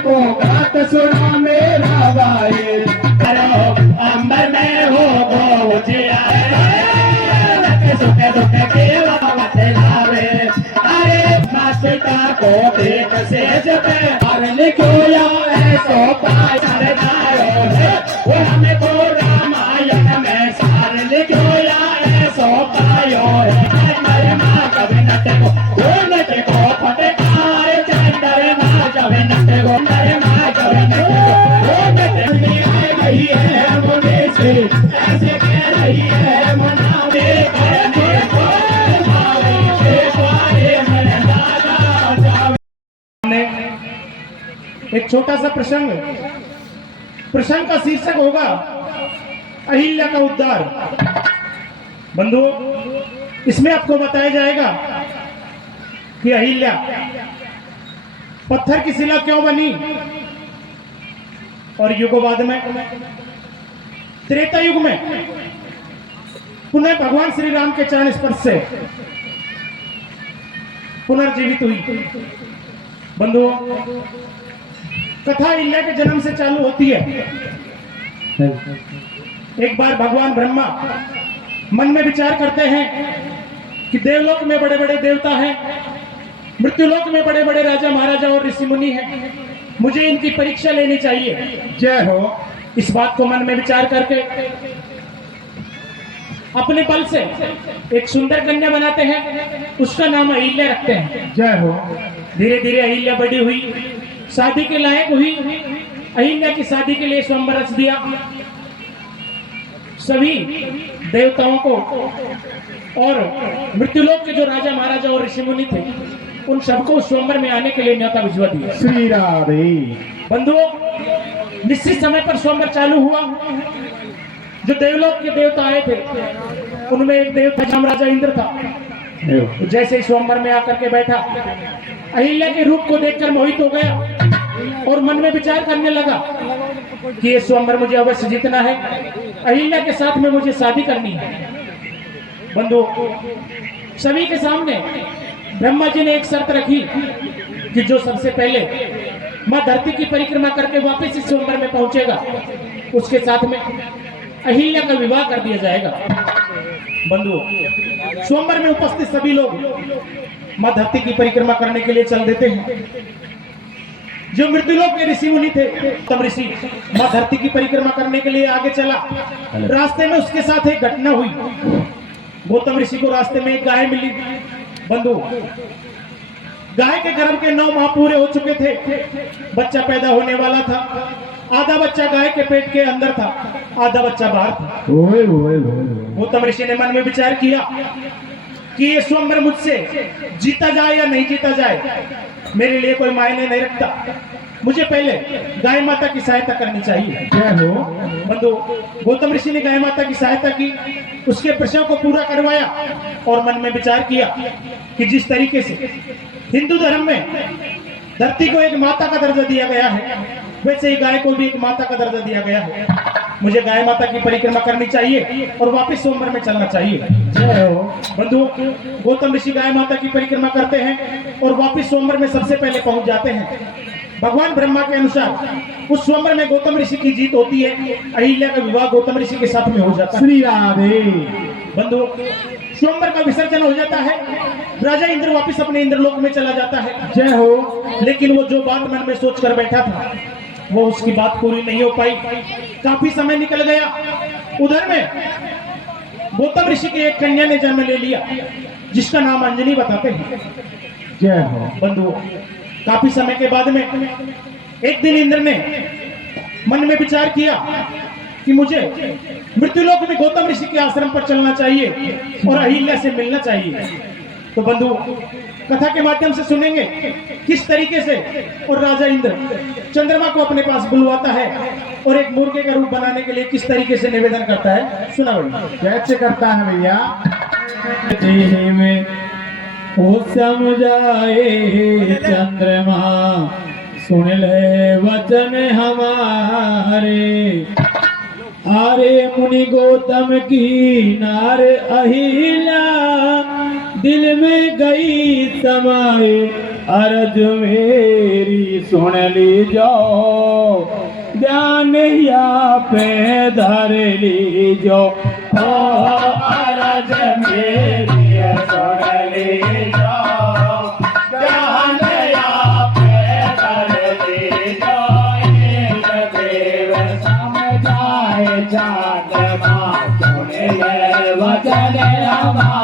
को गात सुना मेरा भाई। अरे अंबर में हो गो सुखे दुखे के लावे। अरे माता को देख से जब हर लिखोया ऐसो पार डालो है। वो हमें को रामायण में सार लिखोया ऐसो पायो है। चंद्र माँ कभी नट को वो नट को फटकार। चंद्र माँ कभी नट को चंद्र माँ कभी नट को वो नट में आ गई है मुझे से ऐसे कह रही है मना में करने को भावे के द्वारे मन दादा जावे। एक छोटा सा प्रसंग का शीर्षक होगा अहिल्या का उद्धार। बंधुओं, इसमें आपको बताया जाएगा कि अहिल्या पत्थर की शिला क्यों बनी और युगों में त्रेता युग में पुनः भगवान श्री राम के चरण स्पर्श से पुनर्जीवित हुई। बंधुओं, कथा अहिल्या के जन्म से चालू होती है। एक बार भगवान ब्रह्मा मन में विचार करते हैं कि देवलोक में बड़े बड़े देवता हैं, मृत्युलोक में बड़े बड़े राजा महाराजा और ऋषि मुनि हैं, मुझे इनकी परीक्षा लेनी चाहिए। जय हो। इस बात को मन में विचार करके अपने बल से एक सुंदर कन्या बनाते हैं, उसका नाम अहिल्या रखते हैं। जय हो। धीरे धीरे अहिल्या बड़ी हुई, शादी के लायक हुई। अहिल्या की शादी के लिए स्वयंवर रच दिया। सभी देवताओं को और मृत्युलोक के जो राजा महाराजा और ऋषि मुनि थे उन सबको स्वयंवर में आने के लिए न्योता भिजवा दिया। श्री राधे। बंधुओं, निश्चित समय पर स्वयंवर चालू हुआ। जो देवलोक के देवता आए थे उनमें एक देवता नाम राजा इंद्र था। तो जैसे ही स्वयंवर में आकर के बैठा, अहिल्या के रूप को देखकर मोहित हो गया और मन में विचार करने लगा कि ये स्वयंवर मुझे अवश्य जीतना है, अहिल्या के साथ में मुझे शादी करनी है। बंधु, सभी के सामने ब्रह्मा जी ने एक शर्त रखी कि जो सबसे पहले मां धरती की परिक्रमा करके वापस इस स्वयंवर में पहुंचेगा उसके साथ में अहिल्या का विवाह कर दिया जाएगा। बंधु, स्वयंवर में उपस्थित सभी लोग मां धरती की परिक्रमा करने के लिए चल देते हैं। जो मृत्युलोक के ऋषि मुनि थे, तब ऋषि मां धरती की परिक्रमा करने के लिए आगे चला। रास्ते में उसके साथ एक घटना हुई। गौतम ऋषि को रास्ते में एक गाय मिली। बंधु, गाय के गर्भ के 9 माह पूरे हो चुके थे, बच्चा पैदा होने वाला था। आधा बच्चा गाय के पेट के अंदर था, आधा बच्चा बाहर था। गौतम ऋषि ने मन में विचार किया कि ये स्वयंवर मुझसे जीता जाए या नहीं जीता जाए, मेरे लिए कोई मायने नहीं रखता। मुझे पहले गाय माता की सहायता करनी चाहिए। बंधु, गौतम ऋषि ने गाय माता की सहायता की, उसके प्रसव को पूरा करवाया और मन में विचार किया कि जिस तरीके से हिंदू धर्म में धरती को एक माता का दर्जा दिया गया है, वैसे ही गाय को भी एक माता का दर्जा दिया गया है। मुझे गाय माता की परिक्रमा करनी चाहिए और वापस स्वयंवर में चलना चाहिए। बंधु, गौतम ऋषि गाय माता की परिक्रमा करते हैं और वापस स्वयंवर में सबसे पहले पहुंच जाते हैं। भगवान ब्रह्मा के अनुसार उस स्वयंवर में गौतम ऋषि की जीत होती है। अहिल्या का विवाह गौतम ऋषि के साथ में हो जाता है। श्री राधे। बंधु, स्वयंवर का विसर्जन हो जाता है। राजा इंद्र वापस अपने इंद्रलोक में चला जाता है। जय हो। लेकिन वो जो बात मन में सोच कर बैठा था वो उसकी बात पूरी नहीं हो पाई। काफी समय निकल गया। उधर में गौतम ऋषि की एक कन्या ने जन्म ले लिया जिसका नाम अंजनी बताते हैं। जय हो। बंधु, काफी समय के बाद में एक दिन इंद्र ने मन में विचार किया कि मुझे मृत्युलोक में गौतम ऋषि के आश्रम पर चलना चाहिए और अहिल्या से मिलना चाहिए। तो बंधु, कथा के माध्यम से सुनेंगे किस तरीके से और राजा इंद्र चंद्रमा को अपने पास बुलवाता है और एक मुर्गे का रूप बनाने के लिए किस तरीके से निवेदन करता है। सुना भैया। कैसे करता है भैया? में वो समझाए चंद्रमा, सुन ले वचन हमारे। आरे मुनि गौतम की नार अहिल्या, दिल में गई समाए अर्ज मेरी सुन लीजो, ध्यान या पे धर लीजो। ओ अर्ज मेरी सुन लीजो, ध्यान या पे धर लीजो। इंद्रदेव समझाए चांदमा, सुन ले वचन हमार।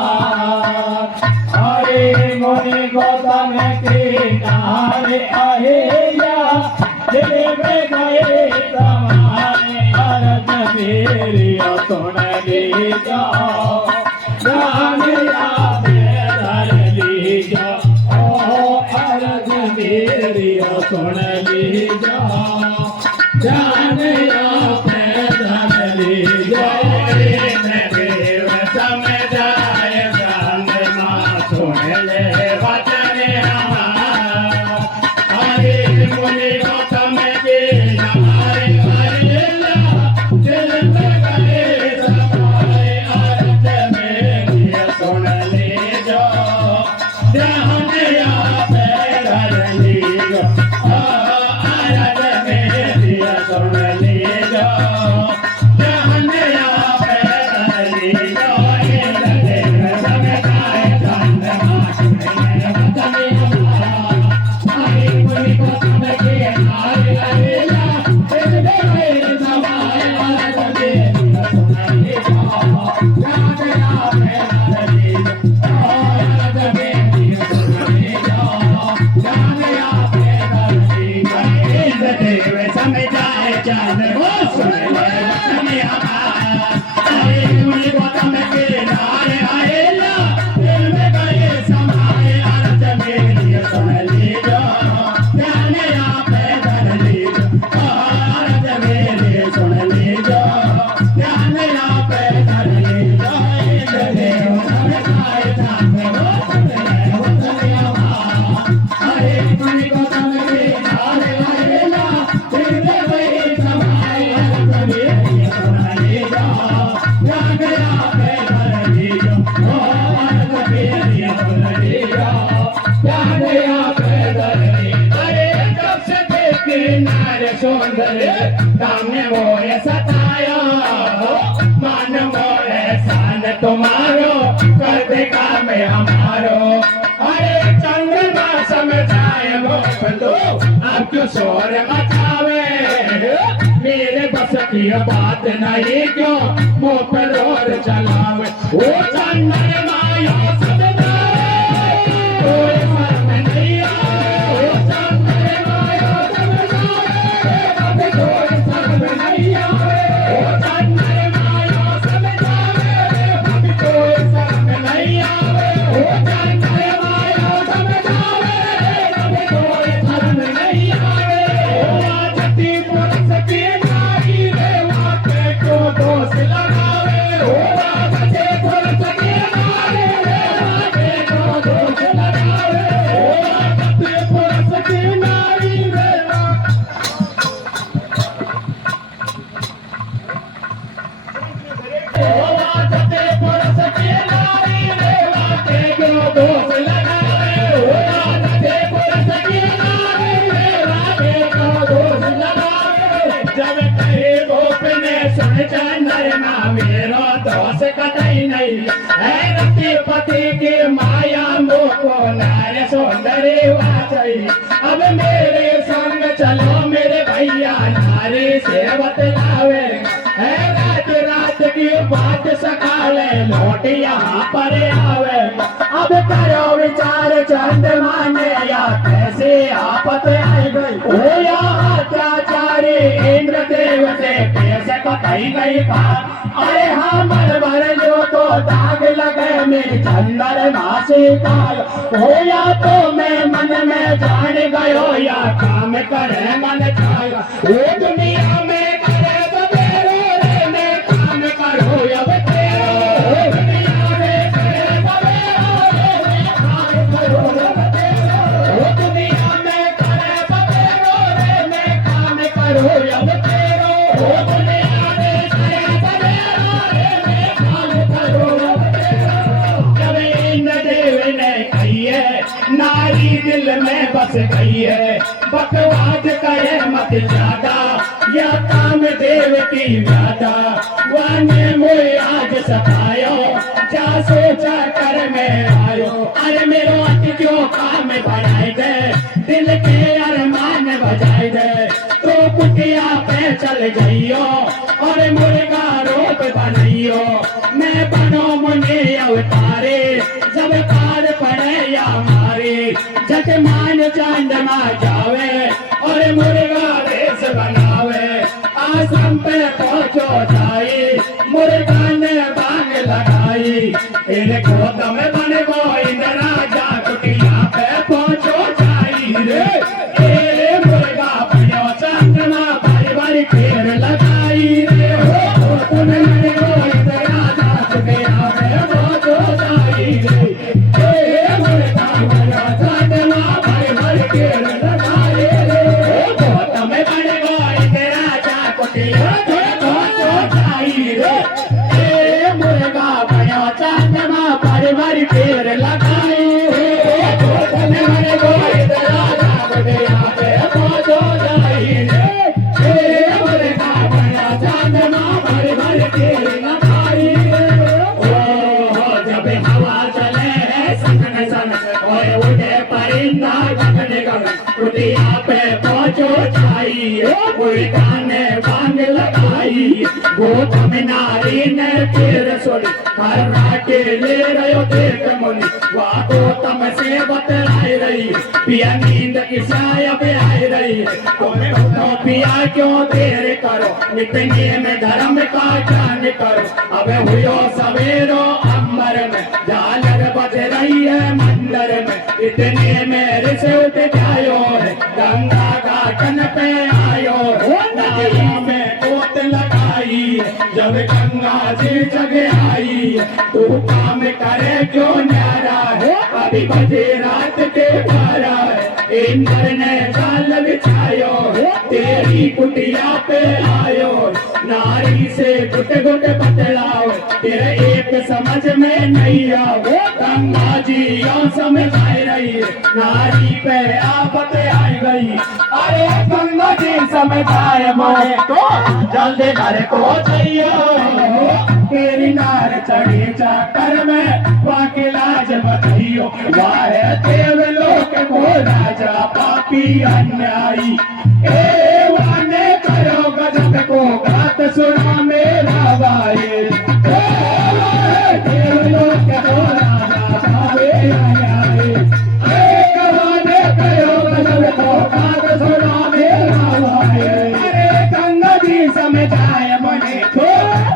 हरे मुनि गौतम किनारे आएया, दिल में गए समाए। अर्ज मेरी सुन लीजो, ध्यान या पे धर लीजो। ओ अर्ज मेरी सुन लीजो, ध्यान या पे धर लीजो। इंद्रदेव समझाए चांदमा, सुन ले वचन हमार। हरे मुनि गौतम किनारे आएया, दिल में गए समाए। अर्ज मेरी सुन लीजो, ध्यान या पे धर लीजो। अर्ज मेरी सुन लीजो, ध्यान या पे धर लीजो। इंद्रदेव समझाए चांदमा, सुन ले वचन हमार। हरे मुनि गौतम किनारे आएया, दिल में गए समाए। अर्ज मेरी सुन लीजो, ध्यान या पे धर लीजो। अर्ज मेरी सुन लीजो, ध्यान या पे धर लीजो। इंद्रदेव समझाए चांदमा, सुन ले वचन हमार। हरे मुनि गौतम किनारे आएया, दिल में गए समाए। अर्ज मेरी सुन लीजो, ध्यान या पे धर लीजो। अर्ज मेरी सुन लीजो, ध्यान या पे धर लीजो। इंद्रदेव समझाए चांदमा, सुन ले वचन हमार। हरे मुनि गौतम किनारे आएया, दिल में गए समाए। अर्ज मेरी सुन लीजो, ध्यान या पे धर लीजो। अर्ज मेरी सुन लीजो, ध्यान या पे धर लीजो। अरे जब से देखे नार सौंदर्य, सामने मोहे सताया। मान मोहे सान तुम्हारो, कर दे काम हमारो। अरे चंद्रमा समझाए मोह दो, अब क्यों शोर मचावे। मेरे बस की बात नहीं, क्यों मुँह पर और चलावे। ओ चंद्रमा यो समझाए, कोई शर्म नहीं आए। ओ चंद्रमा यो समझाए, अब कोई शर्म नहीं आए। ओ चंद्रमा यो समझाए, अब कोई शर्म नहीं आए। ओ चंद्रमा यो समझाए, अब कोई शर्म नहीं आए। ओ जति पुरुष की नारी रे, वाके को दोष लगावे। ओ जति पुरुष की नारी रे, वाके को दोष लगावे। ओ जति पुरुष की नारी रे, जति पुरुष की नारी रे, वाके को दोष लगावे। ओ जति पुरुष की नारी रे, वाके को दोष लगावे। जब कहे गोपने सुन चंद्रमा, मेरो दोष कतई नहीं। है रति पति की माया, मोको नार सौंदर्य वाचई। अब मेरे संग चलो मेरे भैया, नारी से बतलावे। है रात रात की बात सकाले, लौट यहाँ पर आवे। अब करो विचार चंद्रमा ने, या कैसे आपत आई गई। ओ या अत्याचारी इंद्रदेव से कैसे कतई गई का। अरे हाँ मरमर जो तो दाग लगे, मेरी चंद्रमा से काग। हो या तो मैं मन में जान गयो, या काम करे मन जाएगा। वो दुनिया में करे तो तेरो रे, मैं काम करो अब तेरो। दुनिया में करे तो तेरो रे, मैं काम करो अब तेरो। वो दुनिया में करे तो तेरो रे, मैं काम करो अब तेरो। वो दुनिया में करे तो तेरो रे, मैं काम करो अब तेरो। जब इंद्रदेव ने कही है, नारी दिल में फंस गई है। बकवाद करे मत ज्यादा, या काम देव की व्यादा, वाने मुझे आज सतायो, जा सोचा कर मैं आयो। अरे मेरो अति क्यों काम बढ़ाए दे, दिल के अरमान बजाए दे, तो कुटिया पे चल जाइयो, और मुर्गा रोप बनाइयो। मैं बनो मुने अवतारे, जब कार पड़े या मारे, जट मान चंद्रमा जावे, और मुर्गा रेस बनावे। आश्रम पे पहुंचो जाई, मुर्गा ने बांग लगाई, इन गोदम बन गो इंदिरा जा, कुटिया पे पहुंचो जाई रे। ए मुर्गा बनो चंद्रमा, बारी बारी फेर लगाई रे। गोदम बन गो इंदिरा जा, कुटिया पे पहुंचो जाई रे। ए मुर्गा बनो चंद्रमा, बारी बारी फेर लगाई रे। गोदम बन गो इंदिरा जा, कुटिया पे पहुंचो जाई रे। ए मुर्गा बनो चंद्रमा, बारी बारी फेर लगाई रे। गोदम बन गो इंदिरा जा, कुटिया पे पहुंचो जाई रे। ए मुर्गा बनो चंद्रमा, बारी बारी फेर लगाई रे। ओ जब हवा चले सन सन, ओए उड़े परिंदा गगन गगन, कुटिया पे पहुंचो जाई, मुर्गा ने बांग लगाई। गोदम नारी ने फिर सुनी, हर्रा के ले रहो देख मुनि, वाह गोदम से बतलाई रही, पिया नींद की साया पे आई रही। तुम्हें तो पिया क्यों देर करो, इतने में धर्म का ज्ञान करो। अब हुयो सवेरो अंबर में, झालर बज रही है मंदिर में, इतने में ऋषि उठ जायो है, गंगा घाटन पे आयो है। नदिया में गोत लगाई, जब गंगा जी जग आई, तू काम करे क्यों न्यारा है, अभी बजे रात के 12 है। इंद्र ने जाल बिछायो, तेरी कुटिया पे आयो, नारी से गुट गुट बतलाओ, फिर एक समझ में नहीं आओ। गंगा जी यो समझाई रही, नारी पे आफत आई गई। अरे गंगा जी समझाए मोहे तो, जल्दी घर को चाहिए। तेरी नार चढ़ी चाकर में, वाकी लाज बताइयो, वाह देवलोक को राजा पापी अन्यायी। ए वाने करो गजब को गात, सुना मेरा भाई। देवलोक को राजा पापी अन्यायी, वाने करो गजब को गात, सुना मेरा भाई। अरे गंगा जी समझाए मने तो,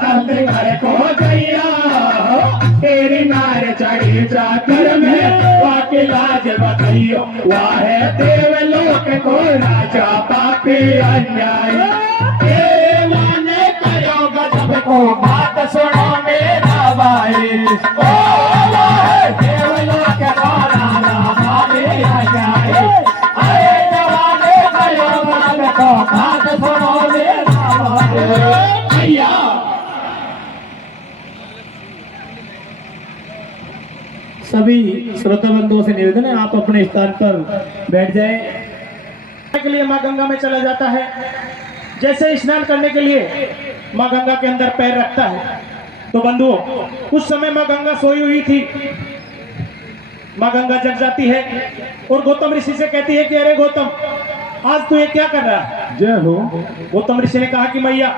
जल्दी घर को गैया, तेरी नार चढ़ी चाकर में, वाकी लाज बताइयो, वाह देवलोक को राजा पापी अन्यायी। ए माने करो गजब को बात, सुनो मेरा भाई। ओ वाह देवलोक को राजा पापी अन्यायी, अरे जवाने करो गजब को बात, सुनो मेरा भाई। भैया सभी श्रोता बंधुओं से निवेदन है, आप अपने स्थान पर बैठ जाएं। के लिए माँ गंगा में चला जाता है, जैसे स्नान करने के लिए माँ गंगा के अंदर पैर रखता है, तो बंधुओं उस समय माँ गंगा सोई हुई थी। माँ गंगा जग जाती है और गौतम ऋषि से कहती है कि अरे गौतम, आज तू ये क्या कर रहा है? जय हो। गौतम ऋषि ने कहा कि मैया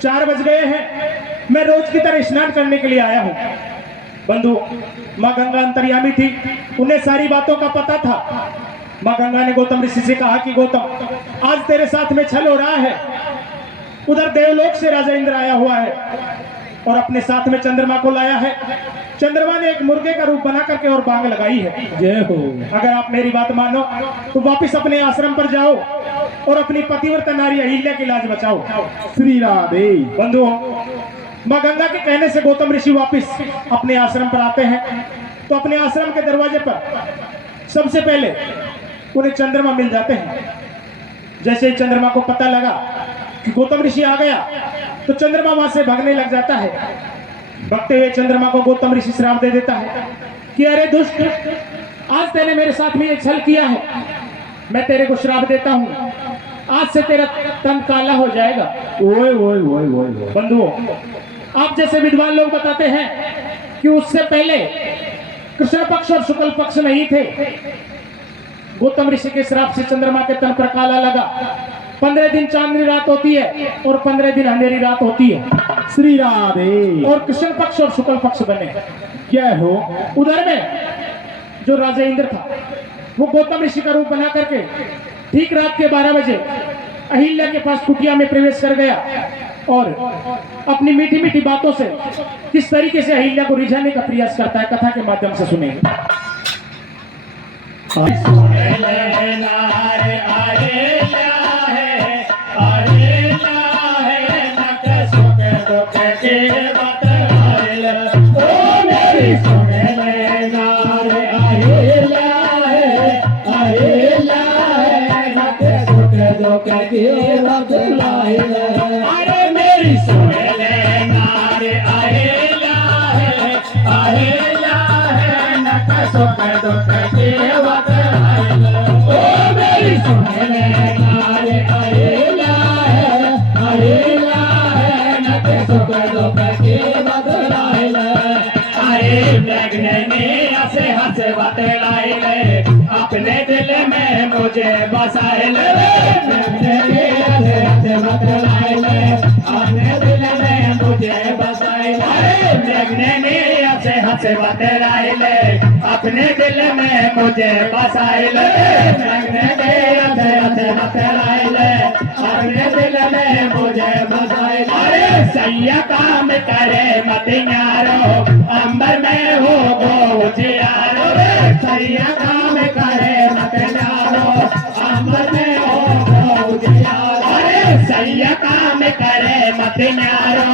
4 बज गए हैं, मैं रोज की तरह स्नान करने के लिए आया हूँ। बंधु माँ गंगा अंतर्यामी थी, उन्हें सारी बातों का पता था। माँ गंगा ने गौतम ऋषि से कहा कि गौतम, आज तेरे साथ में छल हो रहा है। उधर देवलोक से राजा इंद्र आया हुआ है और अपने साथ में चंद्रमा को लाया है। चंद्रमा ने एक मुर्गे का रूप बना करके और बांग लगाई है। जय हो। अगर आप मेरी बात मानो तो वापिस अपने आश्रम पर जाओ और अपनी पतिव्रता नारी अहिल्या की लाज बचाओ। श्री राधे। बंधुओं, माँ गंगा के कहने से गौतम ऋषि वापिस अपने आश्रम पर आते हैं, तो अपने आश्रम के दरवाजे पर सबसे पहले उन्हें चंद्रमा मिल जाते हैं। जैसे ही चंद्रमा को पता लगा कि गौतम ऋषि आ गया, तो चंद्रमा वहां से भागने लग जाता है। भागते हुए चंद्रमा को गौतम ऋषि श्राप दे देता है कि अरे दुष्ट, आज तेने मेरे साथ में ये छल किया है, मैं तेरे को श्राप देता हूँ, आज से तेरा तन काला हो जाएगा। ओए ओए ओए ओए ओए। बंधुओं, आप जैसे विद्वान लोग बताते हैं कि उससे पहले कृष्ण पक्ष और शुक्ल पक्ष नहीं थे। गौतम ऋषि के श्राप से चंद्रमा के तन पर काला लगा। 15 दिन चांदनी रात होती है और 15 दिन अंधेरी रात होती है। श्री राधे। और कृष्ण पक्ष और शुक्ल पक्ष बने। क्या हो? उधर में जो राजा इंद्र था वो गौतम ऋषि का रूप बना करके ठीक रात के 12 बजे अहिल्या के पास कुटिया में प्रवेश कर गया और अपनी मीठी मीठी बातों से किस तरीके से अहिल्या को रिझाने का प्रयास करता है, कथा के माध्यम से सुनेंगे। अरे मेरी सुन ले नारे अहिल्या है, अहिल्या है नक सुख दुख के बतलाए। ओ मेरी सुन ले नारे अहिल्या है, अहिल्या है नक सुख दुख के बतलाए। अरे मेघने हंसे हंसे बतलाए, अपने दिल में मुझे बसाए। अपने दिल में मुझे बसाए। अरे मेघने हंसे हंसे बतलाए, अपने दिल में मुझे बसाए। मेघने हंसे हंसे बतलाए, अपने दिल में मुझे बसाए। अरे सैया काम करे मत यारो, अंबर में हो गो उजियारो। सैया काम करे मत यारो, अंबर में हो गो उजियारो। अरे सैया काम करे मत यारो,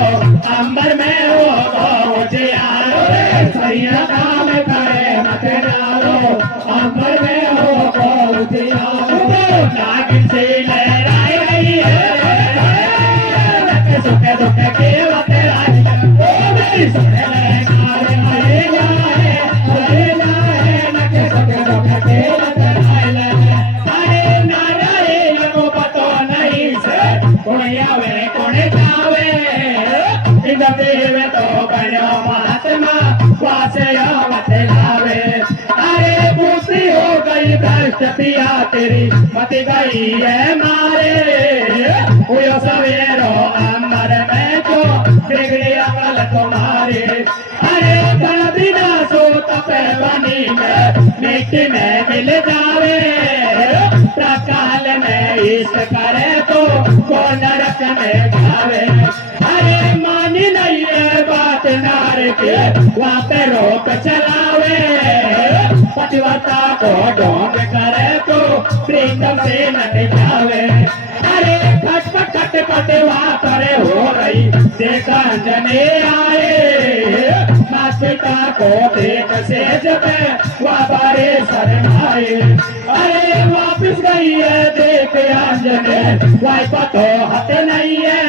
अंबर में हो गो उजियारो। सैया काम करे मत यारो, अंबर में हो गो उजियारो। नागिन से लहराई रही है, सुख दुख के बतलाए। ओ मेरी सुन ले नारे अहिल्या है, अहिल्या है नक सुख दुख के बतलाए। अरे नारायण को पतो नहीं से कौन आवे कौन जावे, इंद्र देव तो बनो महात्मा वासे बतलावे। अरे बुद्धि हो गई भ्रष्ट पिया तेरी मत गई है मारे। हुयो सवेरो अंबर में जो बिगड़ी अकल तुम्हारी। अरे बिना सो तपे बनी में मिट्टी में मिल जावे। प्रकाल में इष्ट करे तो को नरक में जावे। अरे मानी नहीं है बात नार के, वहाँ पे रोक चलावे। पतिव्रता को ढोंग करे तो प्रीतम से नट जावे। अरे खटपट खटपट वहाँ पर हो रही, देखा अंजने आए। माता पिता को देख से जब वहाँ बारे शरणाए। अरे वापिस गई है देख अंजने, वही पतो हत नहीं है।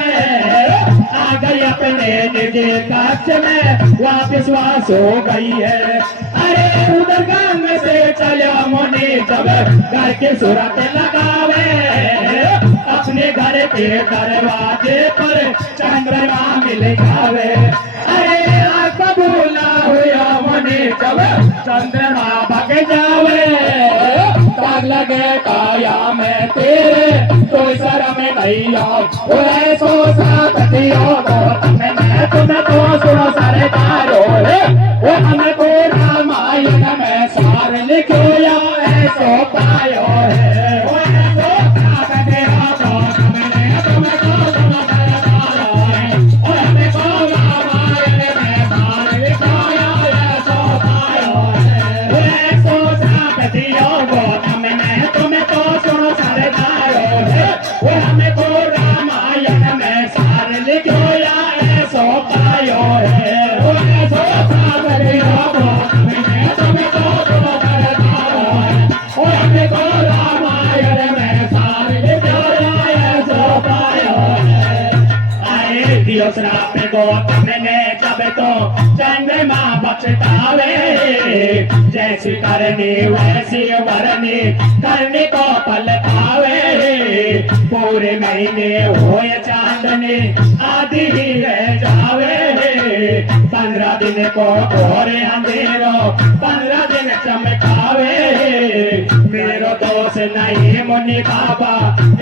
आ गई अपने निजी कक्ष में, वापिस वास हो गई है। अरे उधर गांव से चलो मुनि जब घर की सूरत लगावे। अपने घर के दरवाजे पर चंद्रमा मिल जावे। अरे कबूला हुआ मुनि जब चंद्रमा भग जावे। तार लगे काया में तेरे कोई शर्म नहीं आओ। सो साथियों तुम्हें तो सुनो सरकारो। वो हमें को रामायण में सार लिखो या ऐसो पायो है। श्राप गौतम ने अब तो चंद्रमा बचतावे, जैसी करनी वैसी वरनी करने को पलटावे। पूरे महीने हो या चांदनी आधी ही रह जावे, 15 दिन को घोर अंधेरो 15 दिन चमकावे। मेरो दोस्त नहीं मुनि बाबा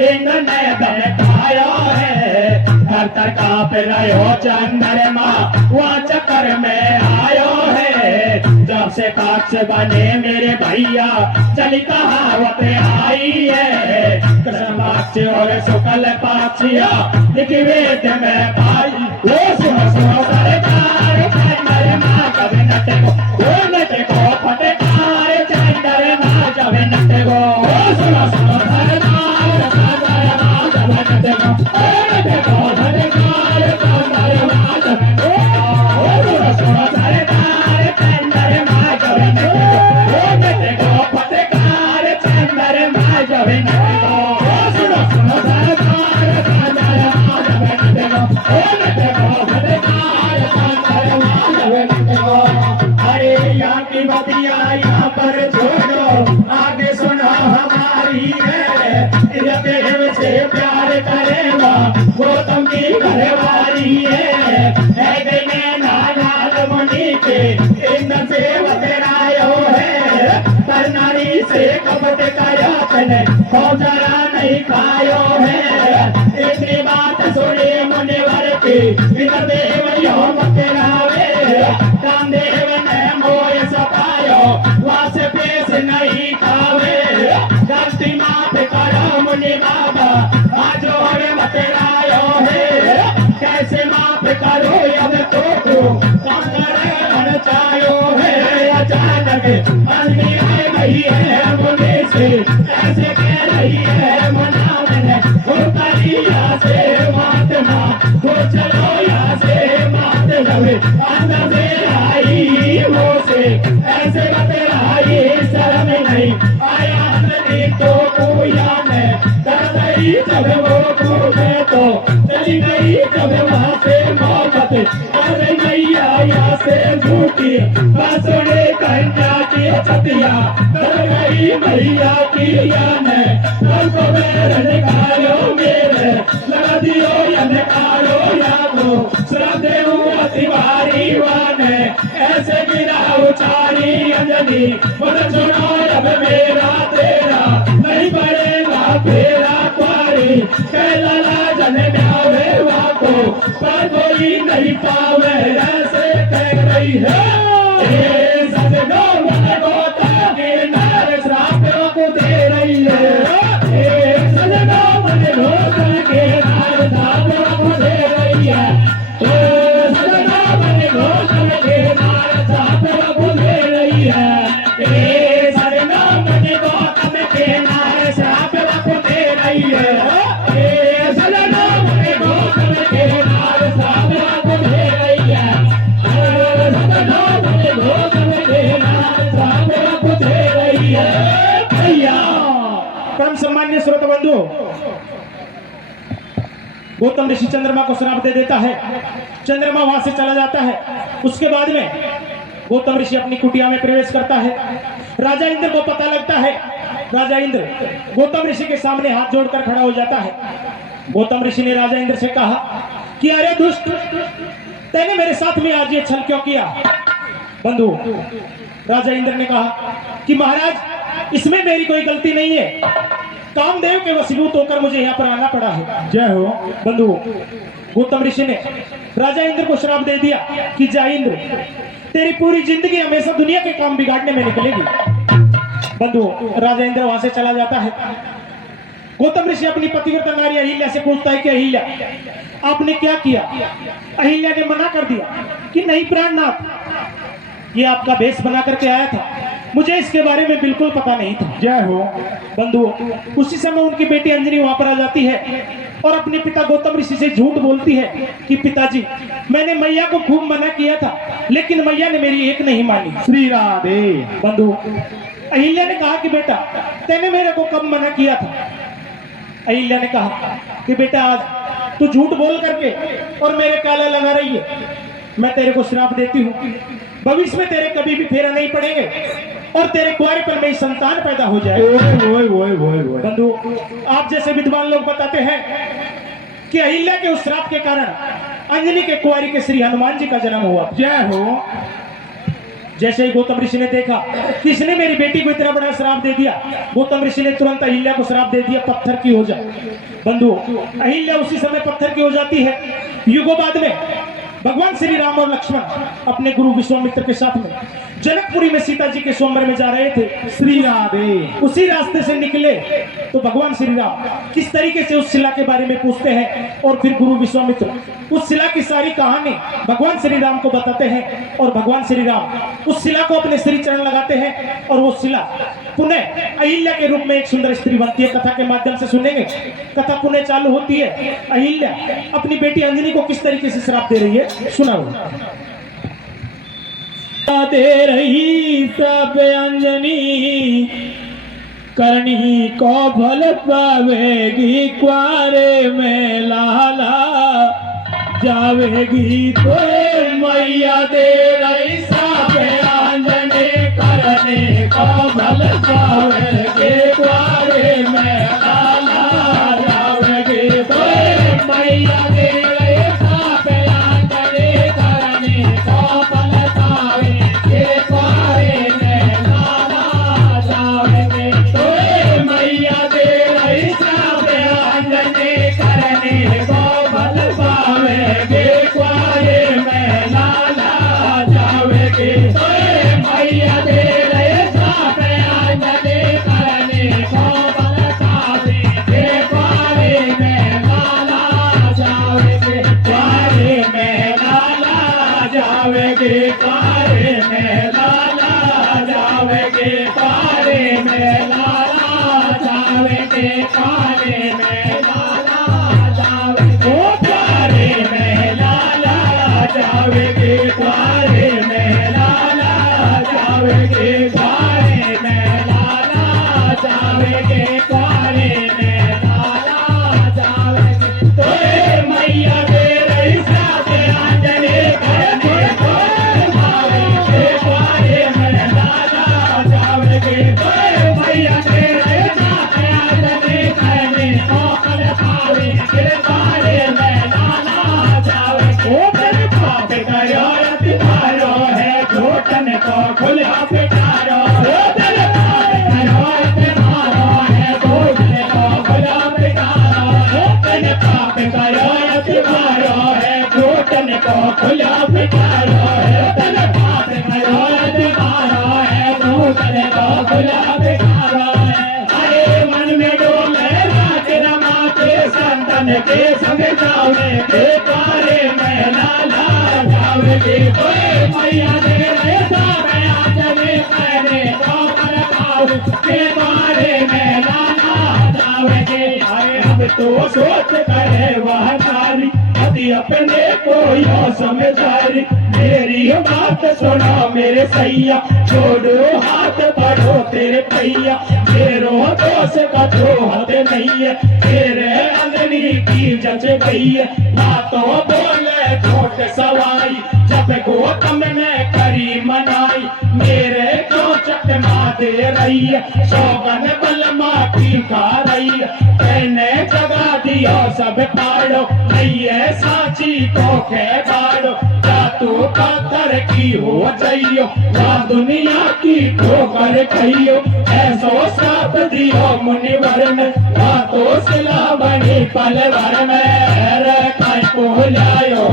इन्होंने बहकाया है, थर थर कांप रहो चंद्रमा वहाँ चक्कर में आयो है। जब से पक्ष बने मेरे भैया चली कहावत आई है, कृष्ण पक्ष और शुक्ल पक्षिया लिख वेद में भाई। वो सुनो सुनो सरकार चंद्रमा जब नटे को, वो नटे को फटकार चंद्रमा जब नटे को। वो सुनो सुनो सरकार चंद्रमा जब नटे को, वो नटे को फटकार चंद्रमा जब नटे को। वो सुनो सुनो सरकार चंद्रमा जब नटे को, वो नटे को फटकार चंद्रमा जब नटे को। वो सुनो सुनो सरकार चंद्रमा जब नटे को, वो नटे को फटकार चंद्रमा जब नटे को। अरे यहाँ की बतिया यहाँ पर छोड़ो, आगे सुनो हमारी है। देव से प्यार करेगा गौतम की घरवाली है। देने नाराज मुनि के इन से बतरायो है, पर नारी से कपट कया तने खौजरा नहीं खायो है। इतनी बात सुनी मुनिवर की इंद्रदेव यो बतरावे, कामदेव ने मोय सतायो वास पेश नहीं खावे। गलती माफ करो मुनि बाबा आज और बतरायो है, कैसे माफ करो अब तो काम करे चायो है। अचानक आदमी आए रही है मुझे से, ऐसे कह रही है मना मैंने करिया से महात्मा को चलो यहाँ से मात लगे अंदर से आई वो से, ऐसे बतराई शर्म नहीं आया नदी तो कुया में कर गई जब वो कूदे तो चली गई जब वहाँ से मोहब्बत कर मैया यहाँ से झूठी बासुड़े कन्या की छतिया कर गई मैया की याने हमको मेरे निकालो मेरे लगा दियो या निकालो या को श्रद्धे हुआ तिवारी वाने ऐसे गिरा उचारी अंजलि बोल सुनो अब मेरा तेरा नहीं पड़ेगा फेरा क्वारी कैला जन न्यावे वाको पर कोई नहीं पावे ऐसे कह रही है। सजनो मन गोता के नार श्राप को दे रही है, सजनो मन गोता के नार श्राप को दे रही है। सजनो मन गोता के नार श्राप को दे रही है, सजनो मन गोता के नार श्राप को दे रही है। सजनो मन गोता के नार श्राप को दे रही है, सजनो मन गोता के नार श्राप को दे रही है। भैया परम सम्मान्य श्रोता बंधु, गौतम ऋषि चंद्रमा को श्राप दे देता है, चंद्रमा वहां से चला जाता है। उसके बाद में गौतम ऋषि अपनी कुटिया में प्रवेश करता है। राजा इंद्र को पता लगता है, राजा इंद्र गौतम ऋषि के सामने हाथ जोड़कर खड़ा हो जाता है। गौतम ऋषि ने राजा इंद्र से कहा कि अरे दुष्ट, तैने मेरे साथ में आज ये छल क्यों किया? बंधु, राजा इंद्र ने कहा कि महाराज इसमें मेरी कोई गलती नहीं है, कामदेव के वशीभूत होकर मुझे यहाँ पर आना पड़ा है। जय हो। बंधु, गौतम ऋषि ने राजा इंद्र को श्राप दे दिया कि जा इंद्र, तेरी पूरी जिंदगी हमेशा दुनिया के काम बिगाड़ने में निकलेगी। बंधु, राजा इंद्र वहां से चला जाता है। गौतम ऋषि अपनी पतिव्रता नारी अहिल्या से पूछता है कि अहिल्या, आपने क्या किया? अहिल्या ने मना कर दिया कि नहीं प्राणनाथ, ये आपका भेष बना करके आया था, मुझे इसके बारे में बिल्कुल पता नहीं था। जय हो। बंधु, उसी समय उनकी बेटी अंजनी वहां पर आ जाती है और अपने पिता गौतम ऋषि से झूठ बोलती है कि पिताजी, मैंने मैया को खूब मना किया था, लेकिन मैया ने मेरी एक नहीं मानी। श्री राधे। बंधु, अहिल्या ने कहा कि बेटा, तैने मेरे को कब मना किया था? अहिल्या ने कहा कि बेटा, आज तू झूठ बोल करके और मेरे काला लगा रही है, मैं तेरे को श्राप देती हूँ, भविष्य में तेरे कभी भी फेरा नहीं पड़ेंगे और तेरे कुआरे पर मेरी संतान पैदा हो जाए। बंधु, आप जैसे विद्वान लोग बताते हैं कि अहिल्या के उस श्राप के कारण अंजनी के कुआरी के श्री हनुमान जी का जन्म हुआ। जय हो। जैसे ही गौतम ऋषि ने देखा किसने मेरी बेटी को इतना बड़ा श्राप दे दिया, गौतम ऋषि ने तुरंत अहिल्या को श्राप दे दिया, पत्थर की हो जाए। बंधु, अहिल्या उसी समय पत्थर की हो जाती है। युगों बाद में भगवान श्री राम और लक्ष्मण अपने गुरु विश्वामित्र के साथ में जनकपुरी में सीता जी के स्वयंवर में जा रहे थे। श्री राधे। उसी रास्ते से निकले तो भगवान श्री राम किस तरीके से उस शिला के बारे में पूछते हैं और फिर गुरु विश्वामित्र उस शिला की सारी कहानी भगवान श्री राम को बताते हैं और भगवान श्री राम उस शिला को अपने श्री चरण लगाते हैं और वो शिला पुनः अहिल्या के रूप में एक सुंदर स्त्री बनती है। कथा के माध्यम से सुनेंगे, कथा पुनः चालू होती है। अहिल्या अपनी बेटी अंजनी को किस तरीके से श्राप दे रही है, सुनाओ। दे रही सब अंजनी करनी को भल पावेगी, कुआरे में लाला जावेगी तो मैया दे रही सब अंजनी करनी को भल पावेगी, कुआरे में लाला जावेगी तो मैया दे रही सब अंजनी करनी को भल पावेगी, कुआरे में लाला जावेगी तो मैया दे रही सब अंजनी करनी को भल पावेगी, कुआरे में लाला जावेगी तो मैया दे रही सब अंजनी करनी को भल पावेगी, कुआरे में लाला जावेगी, कुआरे में लाला जावेगी, कुआरे में लाला जावेगी, कुआरे में लाला जावेगी, कुआरे में लाला जावेगी, कुआरे में लाला जावेगी, कुआरे में लाला जावेगी, कुआरे में लाला जावेगी, कुआरे में लाला जावेगी तो मैया दे रही सब अंजनी करनी को भावेगी, कुआरे में लाला जावेगी तो मैया दे रही सब अंजनी करनी को भल पावेगी, कुआरे में लाला जावेगी। ओ मेरे पाप करो तुम्हारो है घोटन को खुला पिटारो, ओ मेरे पाप करो तुम्हारो है घोटन को खुला पिटारो, ओ मेरे पाप करो तुम्हारो है घोटन को खुला पिटारो, तेरे पाप करो तुम्हारो है घोटन को खुला पिटारो। अरे मन में डोले राज रमा के संतन के संग जाओगे, के कुआरे में लाला जाओगे तो मैया दे रहे सब अंजनी करनी को भल पावेगी, के कुआरे में लाला जाओगे। अरे अब तो सोच करे वह नारी यदि अपने को यो समझारी, मेरी बात सुनो मेरे सैया, छोड़ो हाथ बढ़ो तेरे भैया, तेरो दोष का दोहत नहीं है, तेरे अंजनी की जच गई है, बातों बोले झूठ सवाई, जब गौतम ने करी मनाई, मेरे को चकमा दे रही है, सौगन बलमा की खा रही है, मैंने जगा दिया सब पाड़ो, नहीं है साची तो खे बाड़ो, या तू पत्थर की हो जाइयो, या दुनिया की ठोकर खइयो, ऐसो साप दियो मुनिवर में, या तो सिला बनी पलवर में, काय को लायो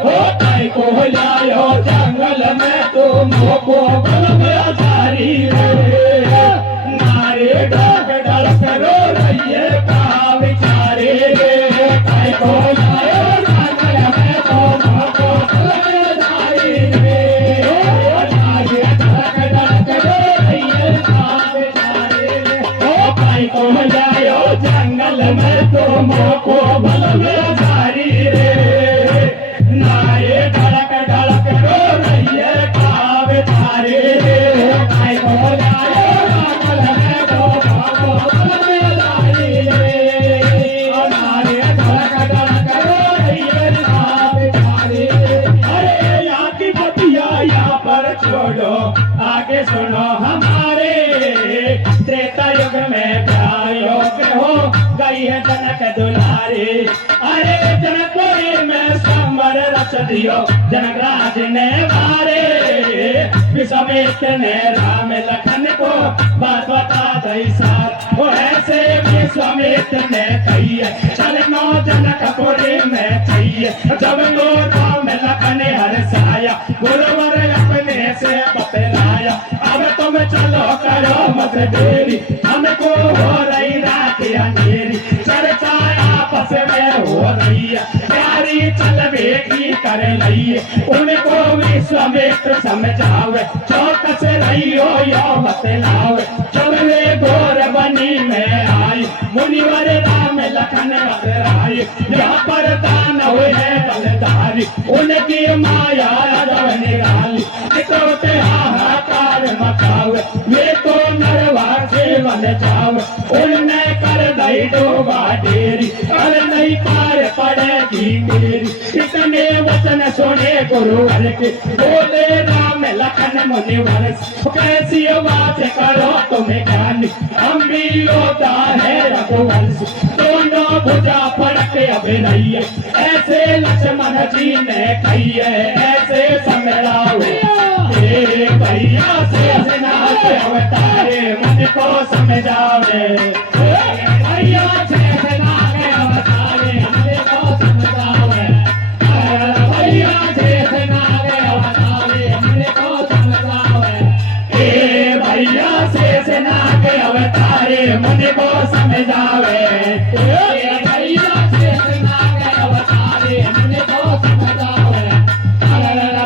हो काय को लायो जंगल में तुम को बल में जारी रे, नारे डाक डर करो रहिए का विचारे रे, काय को लायो जंगल में तुम को बल में जारी रे, नारे डाक डर करो रहिए का विचारे रे, ओ काय को लायो जंगल में तुम को बल में जारी रे, नारे धड़क धड़क रो रहिए का विचारे रे, काय को लायो जंगल में तुम को बल में जारी रे, नारे धड़क धड़क रो रहिए का विचारे रे। सुनो हमारे, त्रेता युग में प्यार योग्य हो गई है जनक दुलारी। अरे जनकपुरी में स्वयंवर रच दियो जनक राज ने वारे, विश्वामित्र ने राम लखन को बात बता दई साथ, वो ऐसे विश्वामित्र ने कही है चलनो जनकपुरी में चाहिए। जब तो राम लखन हर्षाया गुरुवर अपने से बतलाया, अब तुम चलो करो मत देरी, हमको हो रही रात अंधेरी, चर्चा आपस में हो रही है प्यारी चल बेटी कर रही है। उनको विश्वामित्र समझावे चौकस रही हो यो बतलावे, जब वे घोर बनी में आई मुनिवर राम लखन बतराए, यहाँ पर दान हुए हैं बलधारी, उनकी माया जब निराली, इतोते हाहाकार मचावे, वे तो नरवा से बन जावे, उनने कर दई डोबा डेरी, कर नहीं पार पड़ेगी मेरी। इतने वचन सुने गुरुवर के बोले राम लखन मुनिवर, कैसी बात करो तुम्हें ज्ञानी, हम भी योद्धा है रघुवंश, दोनों भुजा फड़क अब रही है, ऐसे लक्ष्मण जी ने कही है, ऐसे समझाओ हे भैया से नाथ अवतारे, मन को समझावे भैया से नाथ अवतारे, मन को समझावे भैया से नाथ अवतारे, मन को समझावे हे भैया से नाथ अवतारे, मन को समझावे हे भैया से नाथ अवतारे, मन को समझावे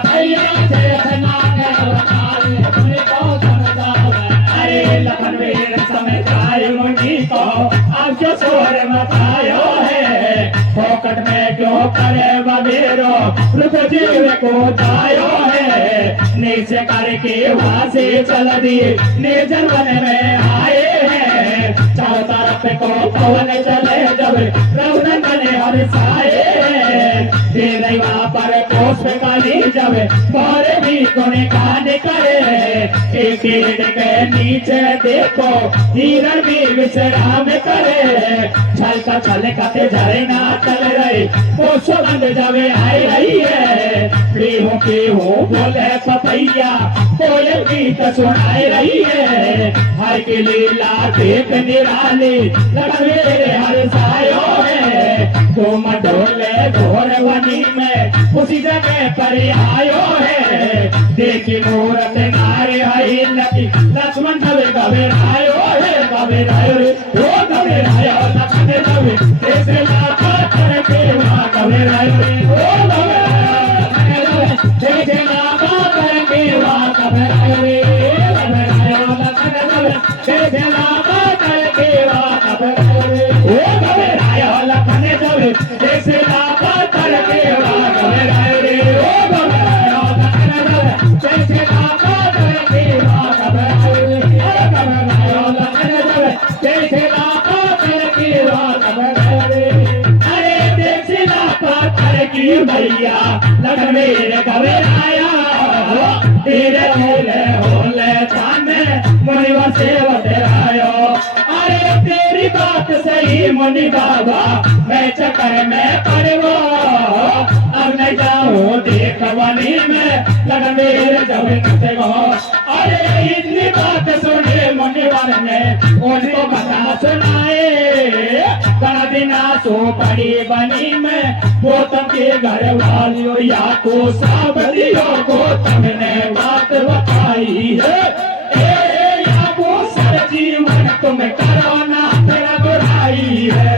भैया से नाथ अवतारे, मन को समझावे। अरे लखन वीर समझाए मुनि को अब जो शोर मचायो है, फोकट में क्यों करे बबेरो रुक जीव को जायो है, नीचे करके वहां से चल दिए निर्जन वन में आए हैं, चारों तरफ को पवन चले जब रघुनंदन हर्षाए हैं, वहां पर पुष्प कली जब और भी कोने कान करे, एक पेड़ के नीचे देखो हिरण भी विश्राम करे, छलका छलकते झरना चल रहे तो सुगंध जब आई रही है, पीहू पीहू बोले पपैया कोयल गीत सुनाई रही है, हर की लीला देख निराली लगवेरे हर्षायो है, तुम डोले घोर वनी में उसी जगह पर आयो है, देखी मूरत नारे हई लकी लक्ष्मण दबे घबरायो है, घबरायो रे वो घबरायो लखन दबे ऐसे लाखा करके वहाँ घबरायो रे वो घबरायो जैसे लाखा करके वहाँ घबरायो रे घबरायो लखन दबे जैसे लाखा करके वहाँ घबरायो रे वो घबरायो लखन दबे जैसे लाखा करके वहाँ घबरायो रे वो घबरायो लखन दबे जैसे लाखा करके वहाँ घबरायो रे घबरायो लखन दबे जैसे लाखा करके वहाँ घबरायो रे। अरे जैसे लाखा करके भैया लगवेर घबराया, तेरे होले होले छाने मुनिवर से बतरायो, अरे तेरी बात सही मुनि बाबा मैं चक्कर में पड़ो, अब नहीं जाऊँ देख वनी में लगवेर जब कते हो। अरे इतनी बात सुने मुनिवर ने उनको बता सुनाए, बड़ा दिना सो पड़ी बनी में गौतम के घर वालियों या को सब दियो गौतम ने बात बताई है, या वो सर जीवन तुम करो ना तेरा बुराई है,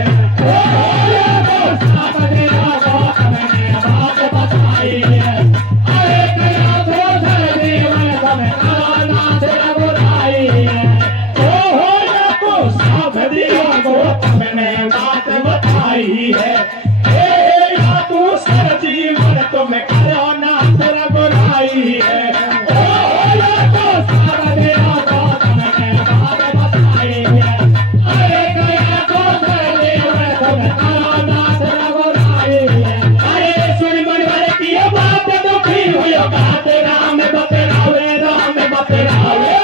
या वो सब दियो गौतम ने बात बताई है, अरे या वो सर जीवन तुम करो ना तेरा बुराई है, या वो सब दियो गौतम ने बात बताई है, या तू सर जीवन तुम करो ना तेरा बुराई है, या तो सब दियो गौतम ने बात बताई है, अरे गया तो सर जीवन तुम करो ना तेरा बुराई है। अरे सुन मुनिवर की बात दुखी हुई बात राम बतरावे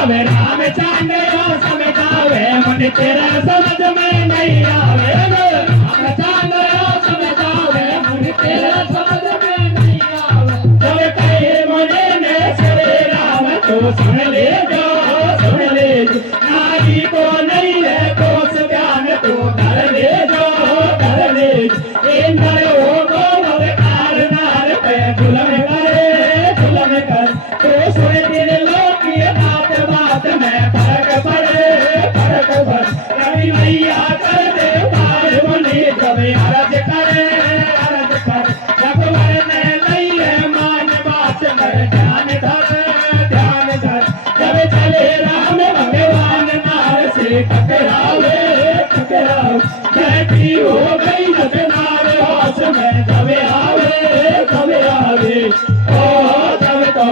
तब रामचंद्र समझावे मुझे तेरा समझ में नहीं आवे रामचंद्र समझावे मुझे तेरा समझ में नहीं आवे जब कहे मुझे ने श्री राम तो सुन ले जो नारी को नहीं है तो ज्ञान तो कर ले जो इंद्र हो गो भवकार नार पे जुलम कर तो सुन तेरे लोग ये बात में फर्क पड़े रवि मैया कर दे पार बने जब अरज कर जब मरने नहीं है मान बात में ध्यान धर जब चले राम भगवान नार से टकरावे बैठी हो गई जब नार होश में जब आवे ओ जब तो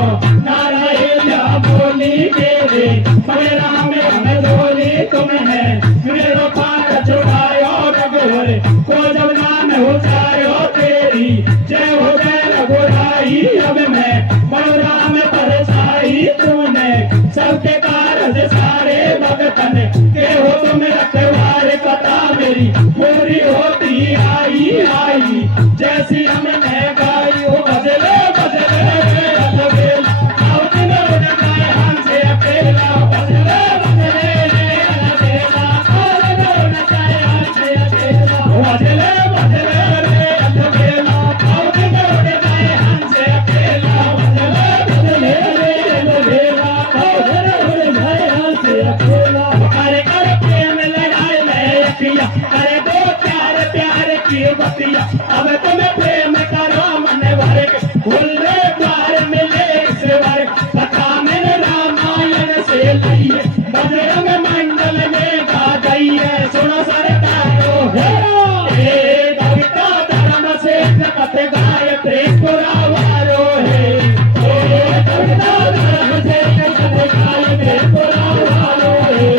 नारायण बोली मेरे बड़े राम हमें बोली तुम है मेरे पास छुड़ायो रघुवर को जब नाम उचारो तेरी जय हो जय रघुराई अब मैं बड़ो राम परसाई तूने सबके कारज सारे भगतन के हो तुम रखवार कथा मेरी पूरी होती आई जैसी हमने गाई हो बजले अरे दो प्यार की बतिया अब तुम्हें प्रेम करो मन भर के भूले द्वार मिले इस बार कथा में रामायण से लइए बजरंग मंडल में गा गई है सुनो सरकारो है कविता धर्म से जगत गायत्री पुरावारो है कविता धर्म से जगत गायत्री पुरावारो है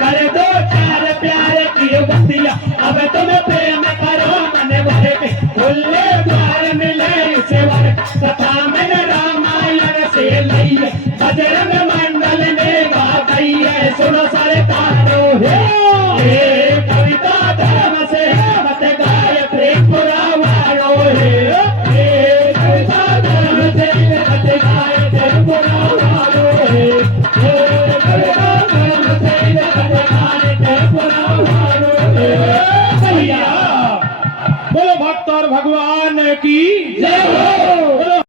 करे दो प्यार की बतिया अब तुम्हें प्रेम करो मन भरे पे खुले द्वार मिले इसे वर कथा में रामायण से लइए बजरंग मंडल ने गा गई है सुनो सरकारो है कविता धर्म से मत गायत्री पुरावारो है कविता धर्म से मत गायत्री पुरावारो है कविता धर्म से बोलो भक्त और भगवान की जय हो। बोलो